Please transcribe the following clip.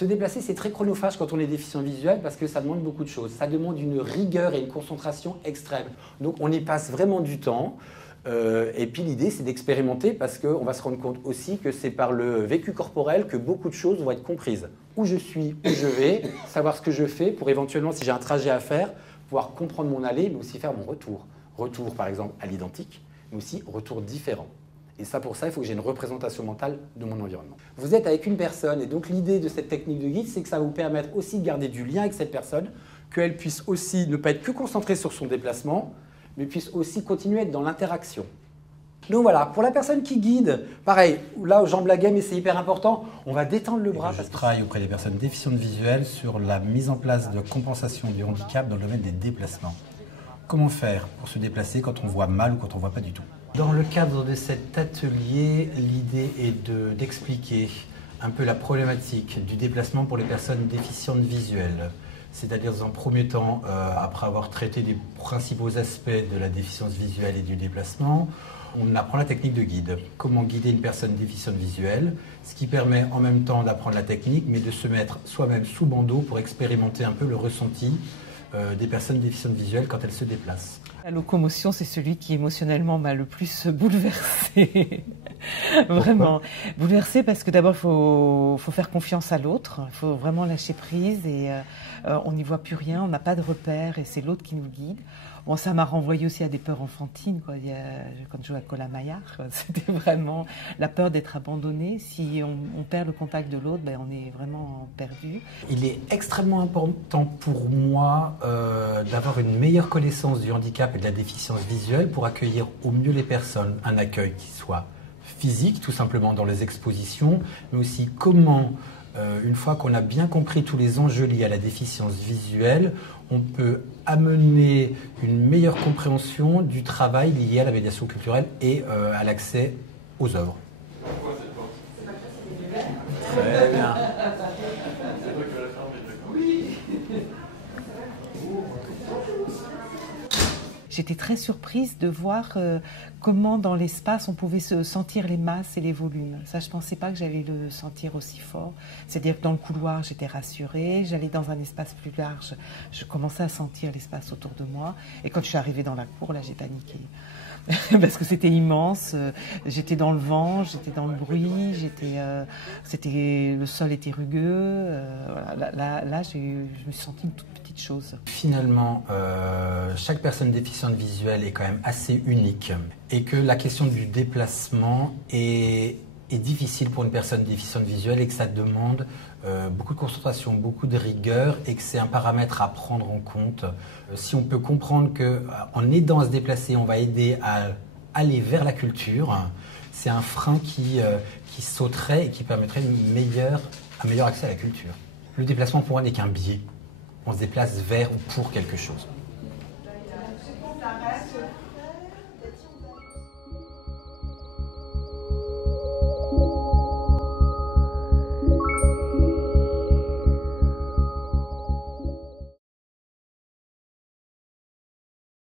Se déplacer, c'est très chronophage quand on est déficient visuel parce que ça demande beaucoup de choses. Ça demande une rigueur et une concentration extrême. Donc on y passe vraiment du temps. Et puis l'idée, c'est d'expérimenter parce qu'on va se rendre compte aussi que c'est par le vécu corporel que beaucoup de choses vont être comprises. Où je suis, où je vais, savoir ce que je fais pour éventuellement, si j'ai un trajet à faire, pouvoir comprendre mon aller, mais aussi faire mon retour. Retour, par exemple, à l'identique, mais aussi retour différent. Et ça, pour ça, il faut que j'ai une représentation mentale de mon environnement. Vous êtes avec une personne, et donc l'idée de cette technique de guide, c'est que ça va vous permettre aussi de garder du lien avec cette personne, qu'elle puisse aussi ne pas être que concentrée sur son déplacement, mais puisse aussi continuer à être dans l'interaction. Donc voilà, pour la personne qui guide, pareil, là, aux jambes la gamme, et c'est hyper important, on va détendre le bras. Je travaille auprès des personnes déficientes visuelles sur la mise en place de compensation du handicap dans le domaine des déplacements. Comment faire pour se déplacer quand on voit mal ou quand on ne voit pas du tout? Dans le cadre de cet atelier, l'idée est d'expliquer un peu la problématique du déplacement pour les personnes déficientes visuelles. C'est-à-dire, dans un premier temps, après avoir traité des principaux aspects de la déficience visuelle et du déplacement, on apprend la technique de guide. Comment guider une personne déficiente visuelle, ce qui permet en même temps d'apprendre la technique, mais de se mettre soi-même sous bandeau pour expérimenter un peu le ressenti des personnes déficientes visuelles quand elles se déplacent. La locomotion, c'est celui qui émotionnellement m'a le plus bouleversée. Vraiment. Bouleversée parce que d'abord, il faut faire confiance à l'autre, il faut vraiment lâcher prise et on n'y voit plus rien, on n'a pas de repère et c'est l'autre qui nous guide. Bon, ça m'a renvoyé aussi à des peurs enfantines, quoi. Quand je jouais à Colin-Maillard, c'était vraiment la peur d'être abandonné. Si on perd le contact de l'autre, ben, on est vraiment perdu. Il est extrêmement important pour moi d'avoir une meilleure connaissance du handicap et de la déficience visuelle pour accueillir au mieux les personnes. Un accueil qui soit physique, tout simplement dans les expositions, mais aussi comment, une fois qu'on a bien compris tous les enjeux liés à la déficience visuelle, on peut amener une meilleure compréhension du travail lié à la médiation culturelle et à l'accès aux œuvres. Très bien. J'étais très surprise de voir comment dans l'espace on pouvait se sentir les masses et les volumes. Ça, je ne pensais pas que j'allais le sentir aussi fort. C'est-à-dire que dans le couloir, j'étais rassurée. J'allais dans un espace plus large, je commençais à sentir l'espace autour de moi. Et quand je suis arrivée dans la cour, là, j'ai paniqué. Parce que c'était immense, j'étais dans le vent, j'étais dans le bruit, le sol était rugueux. Voilà, là, je me suis sentie une toute petite chose. Finalement, chaque personne déficiente visuelle est quand même assez unique et que la question du déplacement est difficile pour une personne déficiente visuelle et que ça demande beaucoup de concentration, beaucoup de rigueur et que c'est un paramètre à prendre en compte. Si on peut comprendre qu'en aidant à se déplacer, on va aider à aller vers la culture, c'est un frein qui sauterait et qui permettrait un meilleur accès à la culture. Le déplacement pour moi n'est qu'un biais. On se déplace vers ou pour quelque chose.